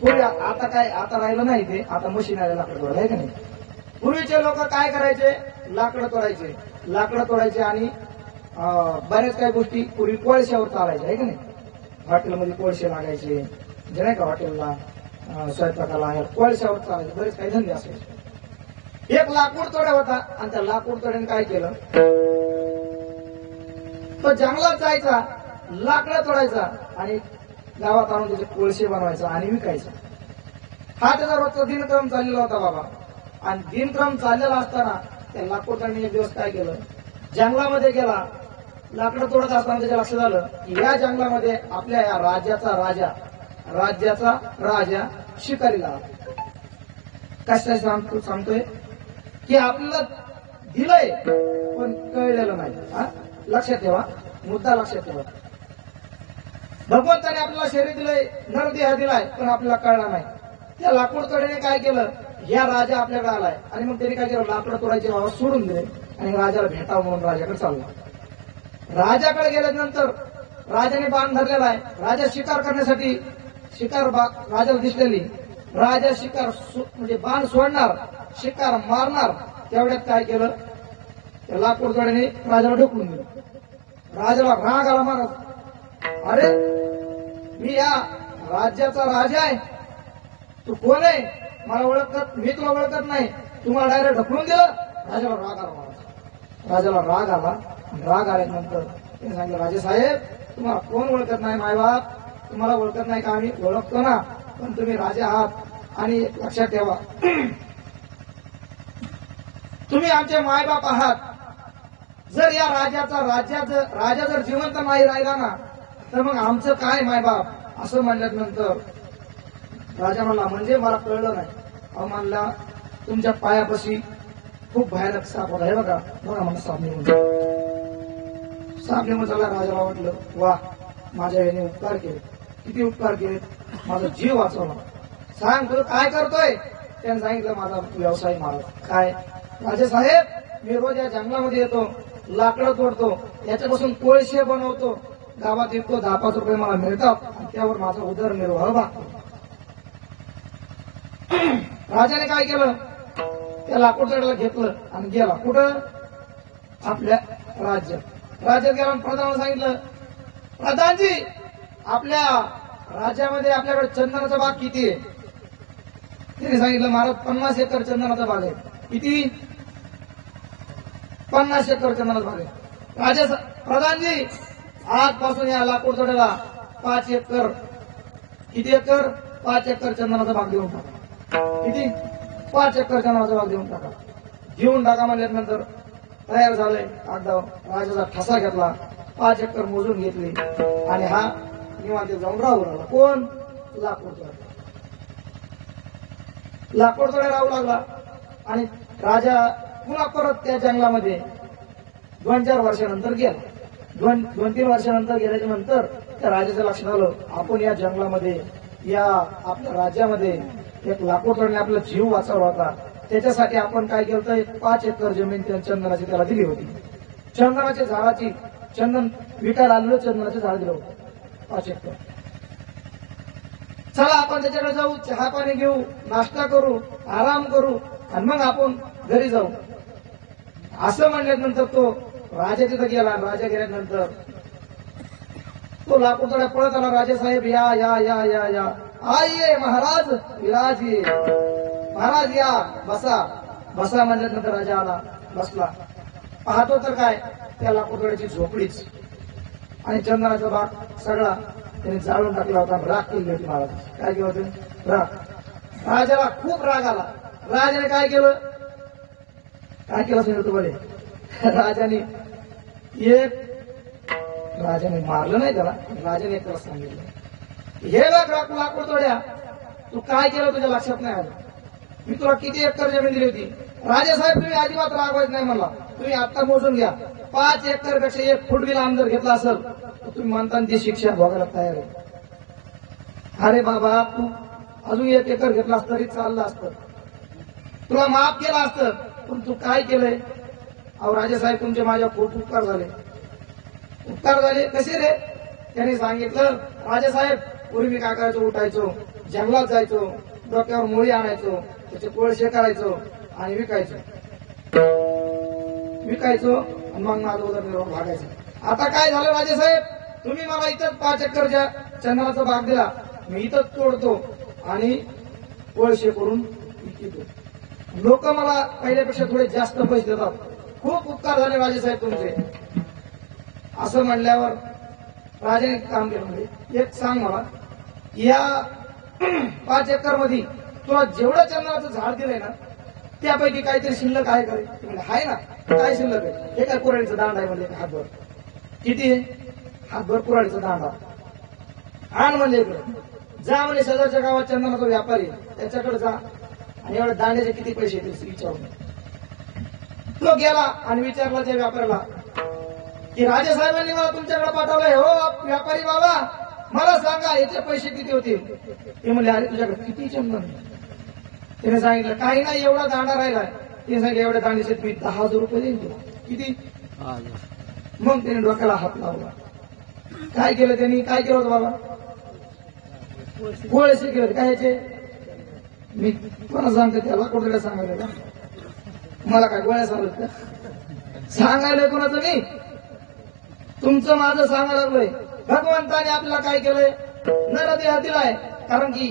पूर्वी आता काय, आता राहिलं नाही ते, आता मशीन आले लाकडं तोडायला, आहे का नाही. पूर्वीचे लोक काय करायचे, लाकडं तोडायचे, लाकडं तोडायचे आणि बऱ्याच काही गोष्टी पूर्वी कोळशावर चालायच्या, आहे का नाही. हॉटेलमध्ये कोळशे लागायचे, जे नाही का हॉटेलला स्वयंपाकाला कोळशावर चालायचे, बरेच काही धंदे असायचे. एक लाकूड तोड्या होता आणि त्या लाकूड तोड्याने काय केलं, तो जंगलात जायचा, लाकडं तोडायचा आणि गावात आणून त्याचे कोळशे बनवायचा आणि विकायचा. हा त्याचा रोजचा दिनक्रम चाललेला होता बाबा. आणि दिनक्रम चाललेला असताना त्या लाकूड तोडण्याने एक दिवस काय केलं, जंगलामध्ये गेला, लाकडं तोडत असताना त्याच्या लक्षात आलं की या जंगलामध्ये आपल्या या राज्याचा राजा शिकारीला आला. कशासाठी सांगतोय की आपल्याला दिलंय पण कळलेलं नाही. लक्षात ठेवा, मुद्दा लक्षात ठेवा. भगवंताने आपल्याला शरीर दिलंय, नरदेह दिलाय, पण आपल्याला कळला नाही. त्या लाकूड तोडण्याने काय केलं, ह्या राजा आपल्याकडे आलाय आणि मग त्याने काय केलं, लाकडं तोडायचे बाबा सोडून दिले आणि राजाला भेटावं म्हणून राजाकडे चालला. राजाकडे गेल्यानंतर राजाने बाण धरलेला आहे. राजा शिकार करण्यासाठी, शिकार राजाला दिसलेली, राजा शिकार म्हणजे बाण सोडणार, शिकार मारणार, तेवढ्यात काय केलं, त्या लाकूड तोड्याने राजाला ढकलून दिलं. राजाला राग आला, महाराज अरे मी या राज्याचा राजा आहे, तू कोण आहे, मला ओळखत, मी तुला ओळखत नाही, तुम्हाला डायरेक्ट ढकलून दिलं. राजाला राग आला, महाराज राजाला राग आला. राग आल्यानंतर त्याने सांगितलं, राजेसाहेब तुम्हाला कोण ओळखत नाही, मायबाप तुम्हाला ओळखत नाही का, आम्ही ओळखतो ना, पण तुम्ही राजा आहात आणि लक्षात ठेवा तुम्ही आमचे मायबाप आहात. जर या राजा जर जिवंत नाही राहिला ना तर मग आमचं काय मायबाप. असं म्हणल्यानंतर राजा म्हणला, म्हणजे मला कळलं नाही. अहो म्हणला, तुमच्या पायापाशी खूप भयानक साप होता, हे बघा बघा मला साप निघून चालला. राजाला वाटलं, वा माझ्या याने उपकार केले, किती उपकार केले, माझा जीव वाचवला. सांग तुला काय करतोय. त्याने सांगितलं, माझा व्यवसाय महाराज. काय राजेसाहेब, मी रोज या जंगलामध्ये येतो, लाकडं तोडतो, याच्यापासून कोळशे बनवतो, गावात विकतो, 10-5 रुपये मला मिळतात आणि त्यावर माझा उदरनिर्वाह भागतो. राजाने काय केलं, त्या लाकूड तोडायला घेतलं आणि गेला कुठं, आपल्या राज्यात गेला. प्रधानाला सांगितलं, प्रधानजी आपल्या राज्यामध्ये आपल्याकडे चंदनाचा बाग किती आहे. तिने सांगितलं, महाराज 50 एकर चंदनाचा बाग आहे. किती, 50 एकर चंदनाचा बाग आहे. प्रधानजी आजपासून या लाकूड तोड्याला 5 एकर, किती एकर, 5 एकर चंदनाचा बाग देऊन टाका. किती, 5 एकर चंदनाचा बाग देऊन टाका. घेऊन टाका म्हणल्यानंतर तयार झाले. एकदा राजाचा ठसा घेतला, 5 एकर मोजून घेतली आणि हा निवांत जाऊन राहू लागला. कोण, लाकूड तोड्या राहू लागला. आणि राजा पुन्हा परत त्या जंगलामध्ये 2-4 वर्षानंतर गेला. 2-3 वर्षानंतर गेल्याच्या नंतर त्या राजाचं लक्षात आलं, आपण या जंगलामध्ये, या आपल्या राज्यामध्ये एक लाकूड तोडण्याने आपला जीव वाचवला होता. त्याच्यासाठी आपण काय केलं, तर 5 एकर जमीन चंदनाची त्याला दिली होती. चंदनाच्या झाडाची, चंदन विकायला आलेलं चंदनाचं झाड दिलं होतं 5 एकर. चला आपण त्याच्याकडे जाऊ, चहा पाणी घेऊ, नाश्ता करू, आराम करू आणि मग आपण घरी जाऊ. असं म्हणल्यानंतर तो राजा तिथं गेला. राजा गेल्यानंतर तो लाकूड तोड्या पळत आला. राजेसाहेब या या या या या आइये महाराज, विराजिये महाराज, या बसा म्हणल्यानंतर राजा आला, बसला. पाहतो तर काय, त्या लाकूड तोड्याची झोपडीच आणि चंदनाचा बाग सगळा त्याने जाळून टाकला होता. राख केली होती महाराज. काय केलं होतं, राख. राजाला खूप राग आला. राजाने काय केलं सांगितलं तुम्हाला. राजाने मारलं नाही त्याला. राजाने एक सांगितलं, हे बघ लाकूड तोड्या, तू काय केलं तुझ्या लक्षात नाही आलं. मी तुला किती एकर जमीन दिली होती. राजासाहेब तुम्ही अजिबात रागवायचं नाही मला. तुम्ही आता मोजून घ्या, 5 एकर पेक्षा 1 फूट बी लांब जर घेतला असेल तर तुम्ही म्हणता ती शिक्षा भोगायला तयार आहे. अरे बाबा, तू अजून 1 एकर घेतला तरी चाललं असतं, तुला माफ केलं असतं, पण तू काय केलंय. अहो राजेसाहेब, तुमचे माझ्या खूप उपकार झाले. उपकार झाले कसे रे. त्यांनी सांगितलं, राजेसाहेब पूर्वी काय करायचो, उठायचो, जंगलात जायचो, डोक्यावर मोळी आणायचो, त्याचे कोळशे करायचो आणि विकायचो आणि मग माझं उदरनिर्वाह भागायचं. आता काय झालं राजेसाहेब, तुम्ही मला इथंच 5 एकरच्या चंदनाचा भाग दिला, मी इथंच तोडतो आणि कोळशे करून विकतो. लोक मला पहिल्यापेक्षा थोडे जास्त पैसे देतात. खूप उपकार झाले राजेसाहेब तुमचे. असं म्हणल्यावर राजाने काम केलं. म्हणजे एक सांग मला, या 5 एकर मध्ये तुला जेवढं चंदनाचं झाड दिलंय ना, त्यापैकी काहीतरी शिल्लक आहे का? म्हणजे आहे ना, काय शिल्लक आहे? हे काय कुऱ्हाडीचं दांड आहे म्हणजे हातभर. किती आहे? हातभर कुऱ्हाडीचं दांडा आण म्हणजे इकडे जा, म्हणजे शेजारच्या गावात चंदनाचा व्यापारी त्याच्याकडे जा आणि एवढ्या दांड्याचे किती पैसे येतील विचारून. तो गेला आणि विचारला त्या व्यापाऱ्याला की राजेसाहेबांनी मला तुमच्याकडे पाठवलंय. हो व्यापारी बाबा, मला सांगा याचे पैसे किती होतील? ते म्हणले अरे तुझ्याकडे किती चंदन? त्याने सांगितलं काही नाही, एवढा दांडा राहिलाय. ते सांगितलं एवढ्या दांडीचे तुम्ही 10,000 रुपये देईन तुला. किती? मग त्याने डोक्याला हात लावला. काय केलं त्यांनी? काय केलं होतं बाबा? कोळसे केले. काय याचे? मी कोणा सांगतो त्याला? कुठे सांगायला का? मला काय गोळ्या सांगत का? सांगायला कोणाचं मी? तुमचं माझं सांगायला लागलोय. भगवंताने आपल्याला काय केलंय? नरदेह दिलाय. कारण की